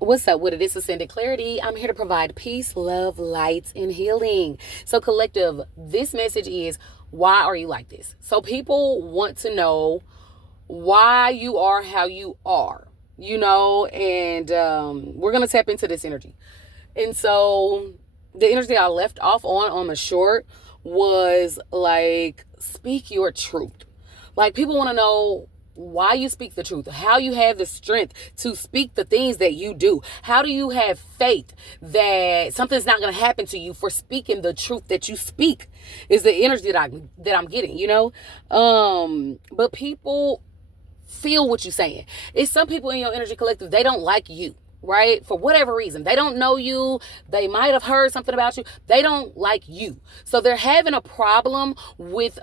What's up with it? It's Ascended Clarity. I'm here to provide peace, love, light, and healing. So, collective, this message is, why are you like this? So, people want to know why you are how you are, and we're going to tap into this energy. And so, the energy I left off on the short was like, speak your truth. Like, people want to know why you speak the truth, how you have the strength to speak the things that you do. How do you have faith that something's not going to happen to you for speaking the truth that you speak? Is the energy that I'm getting. But people feel what you're saying. It's some people in your energy collective, they don't like you, right? For whatever reason. They don't know you. They might have heard something about you. They don't like you. So they're having a problem with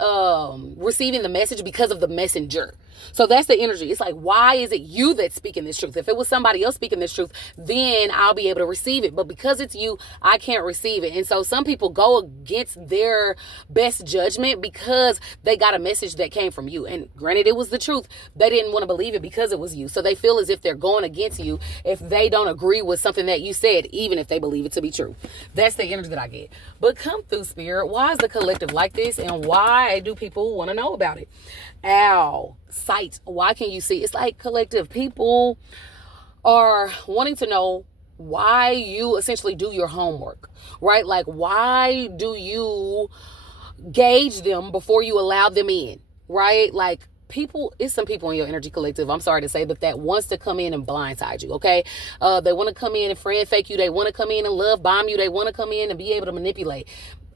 receiving the message because of the messenger. So that's the energy. It's like, why is it you that's speaking this truth? If it was somebody else speaking this truth, then I'll be able to receive it. But because it's you, I can't receive it. And so some people go against their best judgment because they got a message that came from you. And granted, it was the truth. They didn't want to believe it because it was you. So they feel as if they're going against you if they don't agree with something that you said, even if they believe it to be true. That's the energy that I get. But come through, Spirit. Why is the collective like this? And why do people want to know about it? Ow. Sight. Why can you see? It's like, collective, people are wanting to know why you essentially do your homework, right? Like, why do you gauge them before you allow them in, right? Like, people, it's some people in your energy collective, I'm sorry to say, but that wants to come in and blindside you, okay? They want to come in and friend fake you. They want to come in and love bomb you. They want to come in and be able to manipulate.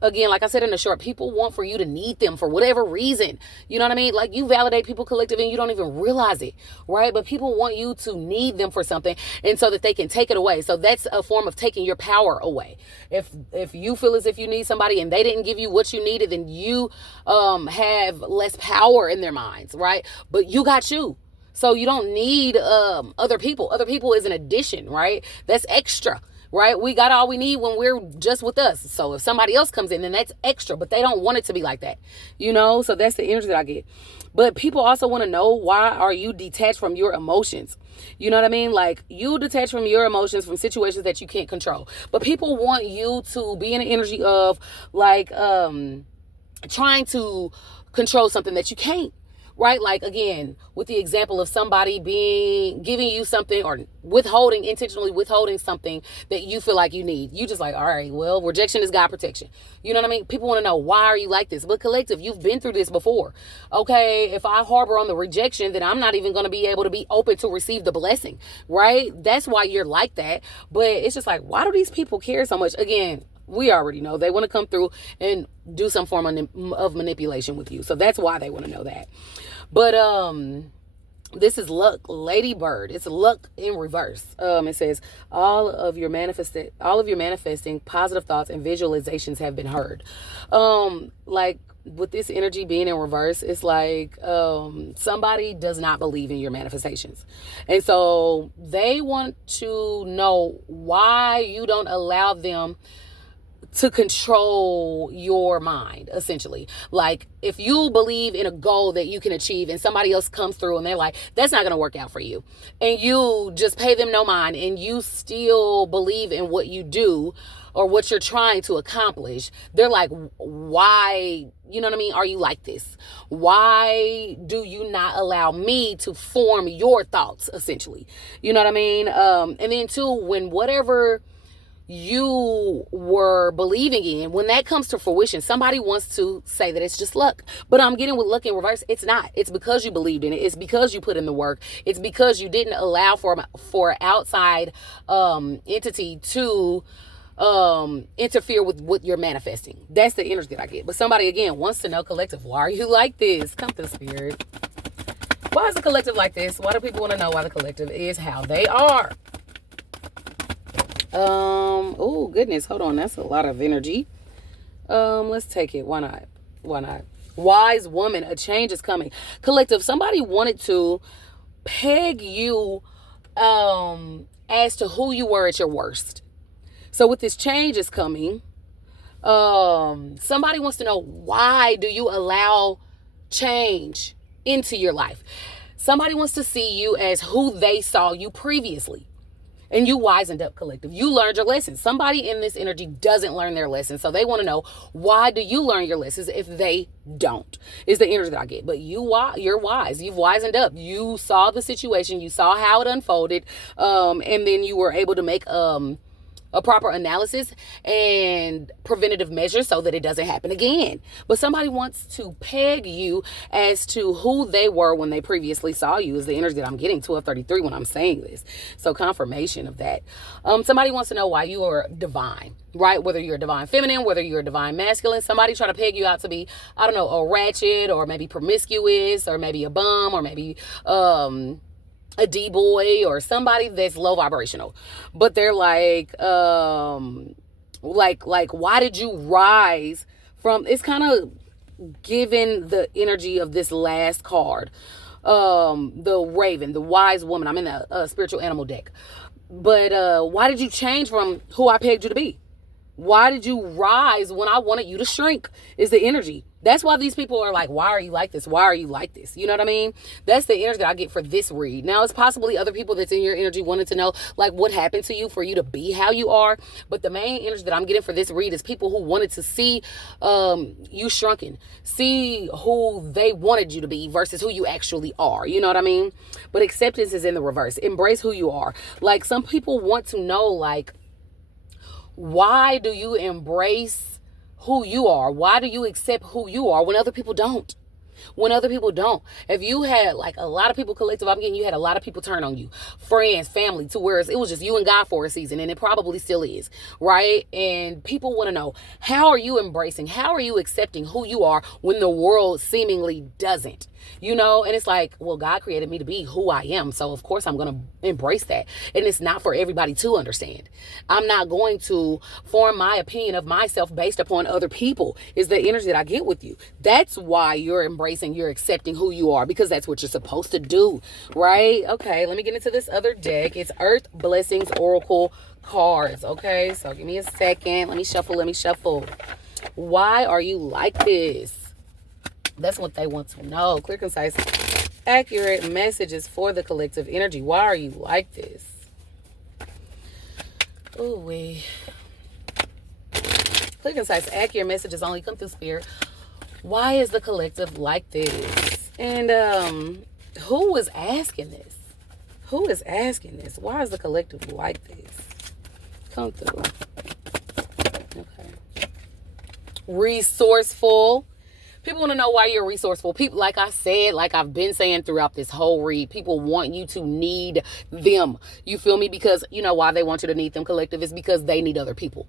Again, like I said in the short, people want for you to need them for whatever reason. You know what I mean? Like, you validate people collective and you don't even realize it, right? But people want you to need them for something, and so that they can take it away. So that's a form of taking your power away. If you feel as if you need somebody and they didn't give you what you needed, then you have less power in their minds, right? But you got you. So you don't need other people. Other people is an addition, right? That's extra. Right? We got all we need when we're just with us. So if somebody else comes in, then that's extra, but they don't want it to be like that, So that's the energy that I get. But people also want to know, why are you detached from your emotions? You know what I mean? Like, you detach from your emotions from situations that you can't control. But people want you to be in an energy of like trying to control something that you can't. Right? Like, again, with the example of somebody giving you something or intentionally withholding something that you feel like you need. You just like, all right, well, rejection is God protection. You know what I mean? People want to know, why are you like this? But collective, you've been through this before. Okay, if I harbor on the rejection, then I'm not even going to be able to be open to receive the blessing, right? That's why you're like that. But it's just like, why do these people care so much? Again, we already know they want to come through and do some form of manipulation with you. So that's why they want to know that. But this is luck, Lady Bird. It's luck in reverse. It says all of your manifesting positive thoughts and visualizations have been heard. Like, with this energy being in reverse, it's like somebody does not believe in your manifestations. And so they want to know why you don't allow them to control your mind, essentially. Like, if you believe in a goal that you can achieve and somebody else comes through and they're like, that's not going to work out for you, and you just pay them no mind and you still believe in what you do or what you're trying to accomplish, they're like, why, you know what I mean? Are you like this? Why do you not allow me to form your thoughts, essentially? You know what I mean? And then too, when whatever you were believing in, when that comes to fruition, somebody wants to say that it's just luck. But I'm getting with luck in reverse. It's not. It's because you believed in it. It's because you put in the work. It's because you didn't allow for outside entity to interfere with what you're manifesting. That's the energy that I get. But somebody, again, wants to know, collective, why are you like this? Come through, Spirit. Why is the collective like this? Why do people want to know why the collective is how they are? Oh goodness, hold on, that's a lot of energy. Let's take it. Why not? Wise woman, a change is coming. Collective, somebody wanted to peg you as to who you were at your worst. So with this change is coming, somebody wants to know, why do you allow change into your life? Somebody wants to see you as who they saw you previously. And you wisened up, collective. You learned your lessons. Somebody in this energy doesn't learn their lessons. So they want to know, why do you learn your lessons if they don't? Is the energy that I get. But you're wise. You've wisened up. You saw the situation. You saw how it unfolded. And then you were able to make a proper analysis and preventative measures so that it doesn't happen again. But somebody wants to peg you as to who they were when they previously saw you, is the energy that I'm getting, 1233, when I'm saying this. So confirmation of that. Somebody wants to know why you are divine, right? Whether you're a divine feminine, whether you're a divine masculine. Somebody try to peg you out to be, I don't know, a ratchet, or maybe promiscuous, or maybe a bum, or maybe a D-boy, or somebody that's low vibrational. But they're like why did you rise from, it's kind of given the energy of this last card, the Raven, the wise woman. I'm in the spiritual animal deck. But why did you change from who I pegged you to be? Why did you rise when I wanted you to shrink, is the energy. That's why these people are like, why are you like this? Why are you like this? You know what I mean? That's the energy that I get for this read. Now, it's possibly other people that's in your energy wanting to know, like, what happened to you for you to be how you are. But the main energy that I'm getting for this read is people who wanted to see you shrunken, see who they wanted you to be versus who you actually are. You know what I mean? But acceptance is in the reverse. Embrace who you are. Like, some people want to know, like, why do you embrace who you are? Why do you accept who you are when other people don't? When other people don't. If you had, like, a lot of people, collective, I'm getting, you had a lot of people turn on you, friends, family, to where it was just you and God for a season, and it probably still is, right? And people want to know, how are you embracing, how are you accepting who you are when the world seemingly doesn't? You know, and it's like, well, God created me to be who I am. So of course I'm going to embrace that. And it's not for everybody to understand. I'm not going to form my opinion of myself based upon other people, is the energy that I get with you. That's why you're embracing, you're accepting who you are, because that's what you're supposed to do, right? Okay, let me get into this other deck. It's Earth Blessings Oracle cards. Okay, so give me a second. Let me shuffle. Why are you like this? That's what they want to know. Clear, concise, accurate messages for the collective energy. Why are you like this? Ooh wee. Clear, concise, accurate messages only come through spirit. Why is the collective like this? And who is asking this? Who is asking this? Why is the collective like this? Come through. Okay. Resourceful. People want to know why you're resourceful. People, like I said, like I've been saying throughout this whole read, people want you to need them. You feel me? Because you know why they want you to need them, collective, is because they need other people.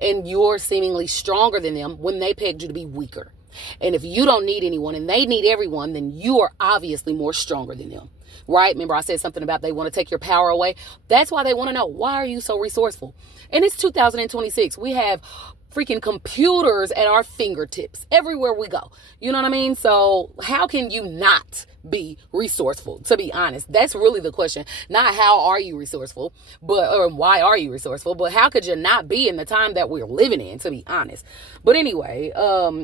And you're seemingly stronger than them when they pegged you to be weaker. And if you don't need anyone and they need everyone, then you are obviously more stronger than them. Right? Remember I said something about they want to take your power away. That's why they want to know, why are you so resourceful? And it's 2026. We have freaking computers at our fingertips everywhere we go. You know what I mean? So how can you not be resourceful, to be honest? That's really the question. Not how are you resourceful, or why are you resourceful, but how could you not be in the time that we're living in, to be honest? But anyway,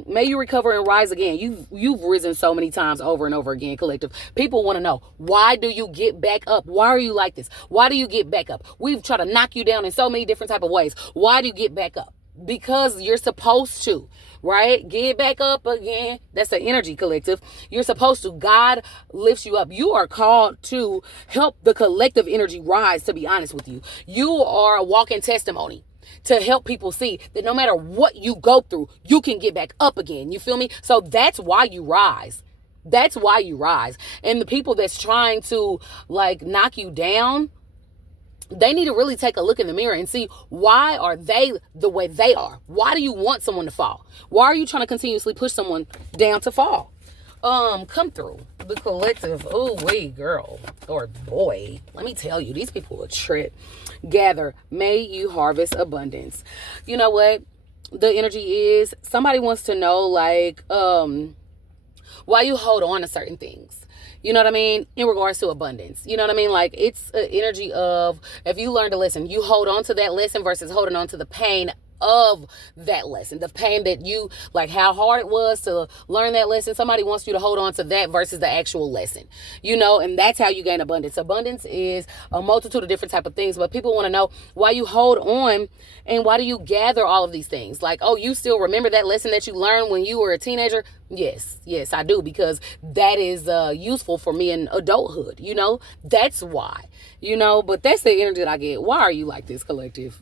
may you recover and rise again. You've risen so many times over and over again, collective. People want to know, why do you get back up? Why are you like this? Why do you get back up? We've tried to knock you down in so many different type of ways. Why do you get back up? Because you're supposed to, right? Get back up again. That's the energy, collective. You're supposed to. God lifts you up. You are called to help the collective energy rise, to be honest with you. You are a walking testimony to help people see that no matter what you go through, you can get back up again. You feel me? So that's why you rise. That's why you rise. And the people that's trying to, like, knock you down, they need to really take a look in the mirror and see, why are they the way they are? Why do you want someone to fall? Why are you trying to continuously push someone down to fall? Come through the collective. Oh, wait, girl or boy. Let me tell you, these people are trip. Gather, may you harvest abundance. You know what? The energy is, somebody wants to know, like, why you hold on to certain things. You know what I mean? In regards to abundance. You know what I mean? Like, it's an energy of, if you learned a lesson, you hold on to that lesson versus holding on to the pain of that lesson, the pain that you, like how hard it was to learn that lesson. Somebody wants you to hold on to that versus the actual lesson, and that's how you gain abundance. Abundance is a multitude of different type of things, but people want to know why you hold on and why do you gather all of these things. Like, oh, you still remember that lesson that you learned when you were a teenager? Yes, I do, because that is useful for me in adulthood. That's why, but that's the energy that I get. Why are you like this, collective?